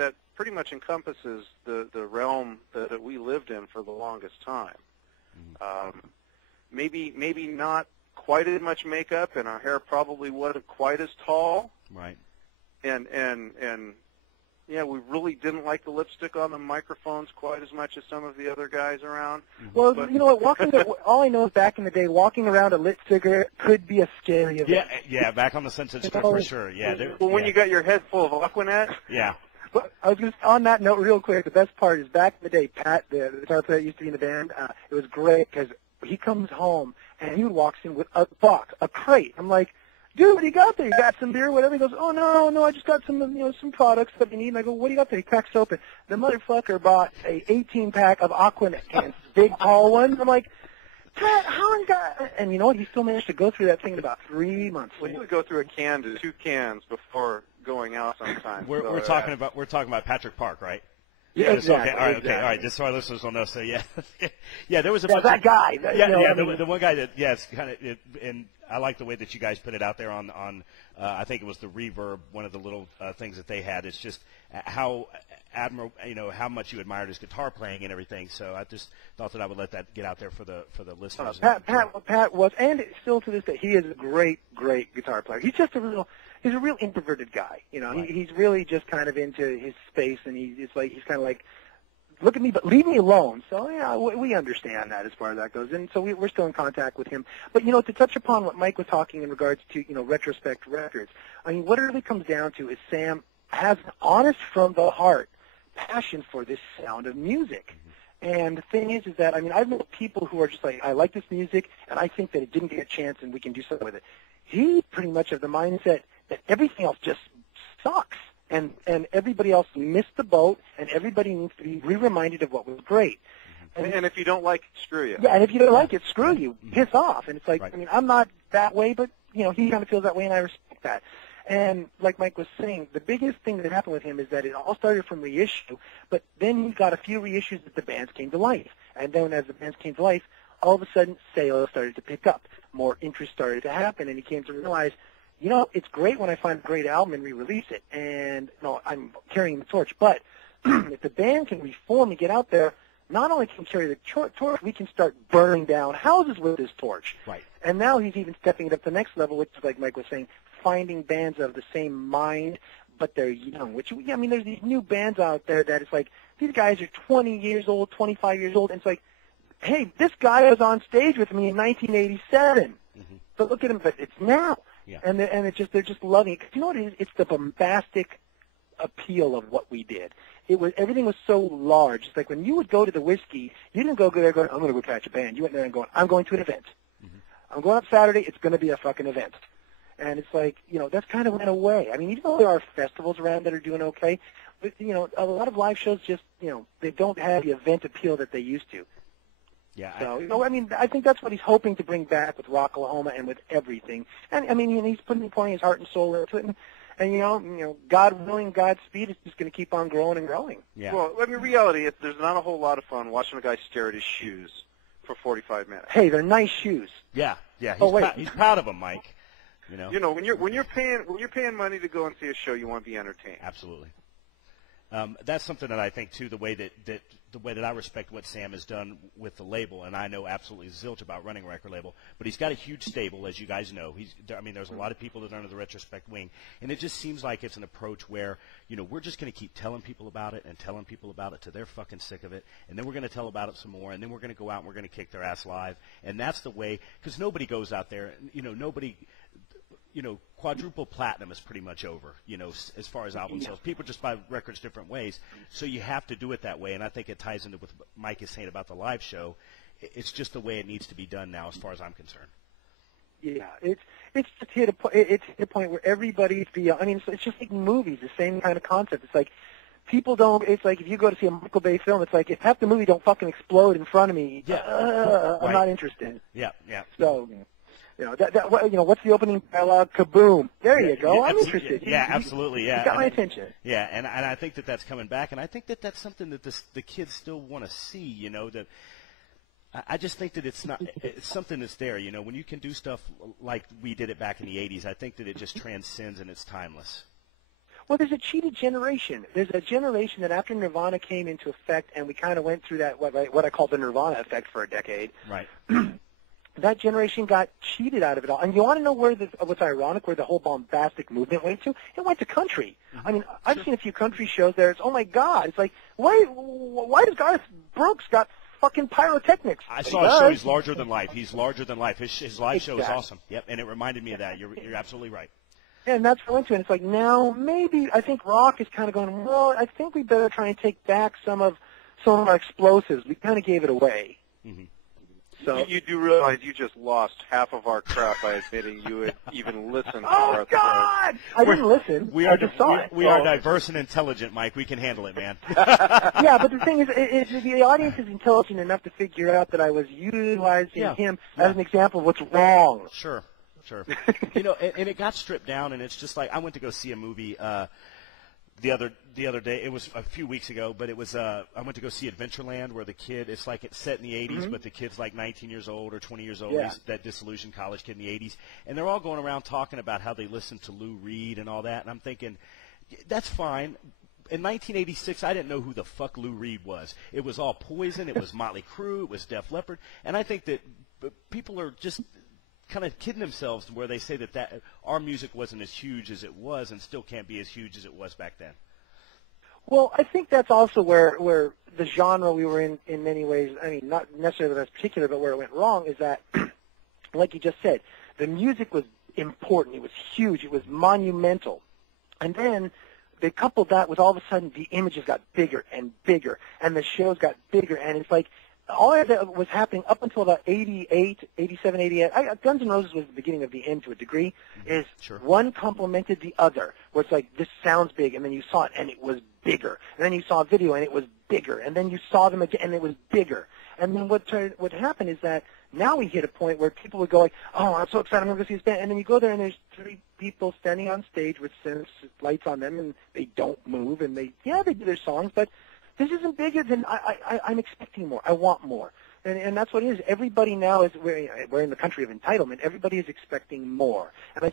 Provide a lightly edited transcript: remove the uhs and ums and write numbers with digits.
that pretty much encompasses the realm that we lived in for the longest time. Maybe not quite as much makeup, and our hair probably wasn't quite as tall. Right. And yeah, we really didn't like the lipstick on the microphones quite as much as some of the other guys around. Well, you know what? All I know is back in the day, walking around a lit cigarette could be a scary event. Yeah, back on the Sunset Strip for sure. Yeah. Well, when you got your head full of Aquanet. Yeah. But I was just on that note real quick. The best part is back in the day, Pat, the guitar player that used to be in the band, it was great because he comes home and he walks in with a box, a crate. I'm like, dude, what do you got there? You got some beer, whatever? He goes, oh, no, I just got some products that you need. And I go, what do you got there? He cracks open. The motherfucker bought a 18-pack of Aquanet cans, big, tall ones. I'm like, Pat, how in God? And you know what? He still managed to go through that thing in about 3 months. Well, he would go through a can to 2 cans before going out sometimes. We're talking about Patrick Park, right? Yeah, exactly. Okay, all right. Just so our listeners will know. So yeah, there was that guy. The one guy that it's kind of and I like the way that you guys put it out there on I think it was the Reverb, one of the little things that they had. It's just how how much you admired his guitar playing and everything. So I just thought that I would let that get out there for the listeners. Pat was, and still to this day, he is a great guitar player. He's just he's a real introverted guy. Right. He's really just kind of into his space, and he's kind of like, look at me, but leave me alone. So yeah, we understand that as far as that goes, and so we're still in contact with him. But to touch upon what Mike was talking in regards to retrospect records, I mean, what it really comes down to is Sam has an honest from the heart passion for this sound of music. And the thing is that, I mean, I've met people who are just like, I like this music, and I think that it didn't get a chance, and we can do something with it. He's pretty much of the mindset that everything else just sucks, and everybody else missed the boat, and everybody needs to be re-reminded of what was great. And if you don't like it, screw you. Yeah, and if you don't like it, screw you. Piss off. And it's like, right. I mean, I'm not that way, but, he kind of feels that way, and I respect that. And like Mike was saying, the biggest thing that happened with him is that it all started from reissue, but then he got a few reissues that the bands came to life. And then as the bands came to life, all of a sudden sales started to pick up. More interest started to happen, and he came to realize, it's great when I find a great album and re-release it. And, I'm carrying the torch. But if the band can reform and get out there, not only can we carry the torch, we can start burning down houses with this torch. Right. And now he's even stepping it up to the next level, which is, like Mike was saying, finding bands of the same mind, but they're young. There's these new bands out there that it's like, these guys are 20 years old, 25 years old, and it's like, hey, this guy was on stage with me in 1987. But look at him, but it's now. Yeah. And they're just loving it. 'Cause you know what it is? It's the bombastic appeal of what we did. Everything was so large. It's like when you would go to the Whiskey, you didn't go there going, I'm going to go catch a band. You went there and going, I'm going to an event. I'm going up Saturday. It's going to be a fucking event. And it's like, that's kind of went away. I mean, even though there are festivals around that are doing okay, but, a lot of live shows just, they don't have the event appeal that they used to. Yeah. So, I think that's what he's hoping to bring back with Rocklahoma and with everything. And, he's pouring his heart and soul into it. And God willing, Godspeed, it's just going to keep on growing and growing. Yeah. Well, reality is there's not a whole lot of fun watching a guy stare at his shoes for 45 minutes. Hey, they're nice shoes. Yeah. He's proud of them, Mike. When you're paying money to go and see a show, you want to be entertained. Absolutely. That's something that I think too. The way that I respect what Sam has done with the label, and I know absolutely zilch about running a record label, but he's got a huge stable, as you guys know. There's a lot of people that are under the retrospect wing, and it just seems like it's an approach where we're just going to keep telling people about it and telling people about it till they're fucking sick of it, and then we're going to tell about it some more, and then we're going to go out and we're going to kick their ass live, and that's the way, because nobody goes out there, nobody. Quadruple platinum is pretty much over, as far as album sales. People just buy records different ways. So you have to do it that way. And I think it ties into what Mike is saying about the live show. It's just the way it needs to be done now, as far as I'm concerned. Yeah, it's just hit a point where everybody's it's just like movies, the same kind of concept. It's like people don't. It's like if you go to see a Michael Bay film, it's like if half the movie don't fucking explode in front of me, I'm not interested. Yeah. So. What's the opening dialogue? Kaboom! There you go. I'm interested. Yeah, absolutely. Yeah, you got my attention. Yeah, and I think that that's coming back, and I think that that's something that the kids still want to see. That I just think that it's something that's there. When you can do stuff like we did it back in the '80s, I think that it just transcends and it's timeless. Well, there's a cheated generation. There's a generation that after Nirvana came into effect, and we kind of went through that what I call the Nirvana effect for a decade. Right. That generation got cheated out of it all. And you want to know what's ironic, where the whole bombastic movement went to? It went to country. Mm-hmm. I mean, I've seen a few country shows there. It's, oh, my God. It's like, why does Garth Brooks got fucking pyrotechnics? I saw a show. He's larger than life. He's larger than life. His live show is awesome. Yep, and it reminded me of that. You're absolutely right. And that's what I went to. And it's like, now maybe I think rock is kind of going, well, I think we better try and take back some of our explosives. We kind of gave it away. Mm-hmm. So you do realize you just lost half of our crowd by admitting you had even listened to Oh, God! I didn't listen. I just saw it. We are diverse and intelligent, Mike. We can handle it, man. Yeah, but the thing is, the audience is intelligent enough to figure out that I was utilizing him as an example of what's wrong. Sure. You know, and it got stripped down, and it's just like, I went to go see a movie the other day. It was a few weeks ago, but it was I went to go see Adventureland, where the kid, it's like it's set in the 80s, Mm-hmm. but the kid's like 19 years old or 20 years old. Yeah. He's that disillusioned college kid in the 80s, and they're all going around talking about how they listened to Lou Reed and all that, and I'm thinking, that's fine. In 1986, I didn't know who the fuck Lou Reed was. It was all Poison, it was Motley Crue, it was Def Leppard, and I think that people are just kind of kidding themselves where they say that our music wasn't as huge as it was and still can't be as huge as it was back then. Well, I think that's also where the genre we were in many ways, I mean, not necessarily that's particular, but where it went wrong is that, like you just said, the music was important. It was huge. It was monumental. And then they coupled that with all of a sudden the images got bigger and bigger, and the shows got bigger, and it's like, all of that was happening up until about 88, 87, 88. Guns N' Roses was the beginning of the end to a degree. Is one complemented the other, where it's like, this sounds big, and then you saw it, and it was bigger. And then you saw a video, and it was bigger. And then you saw them again, and it was bigger. And then what happened is that now we hit a point where people would go like, oh, I'm so excited, I'm going to go see this band. And then you go there, and there's 3 people standing on stage with lights on them, and they don't move, and they do their songs, but this isn't bigger than I'm expecting more. I want more. And that's what it is. Everybody now we're in the country of entitlement. Everybody is expecting more. And I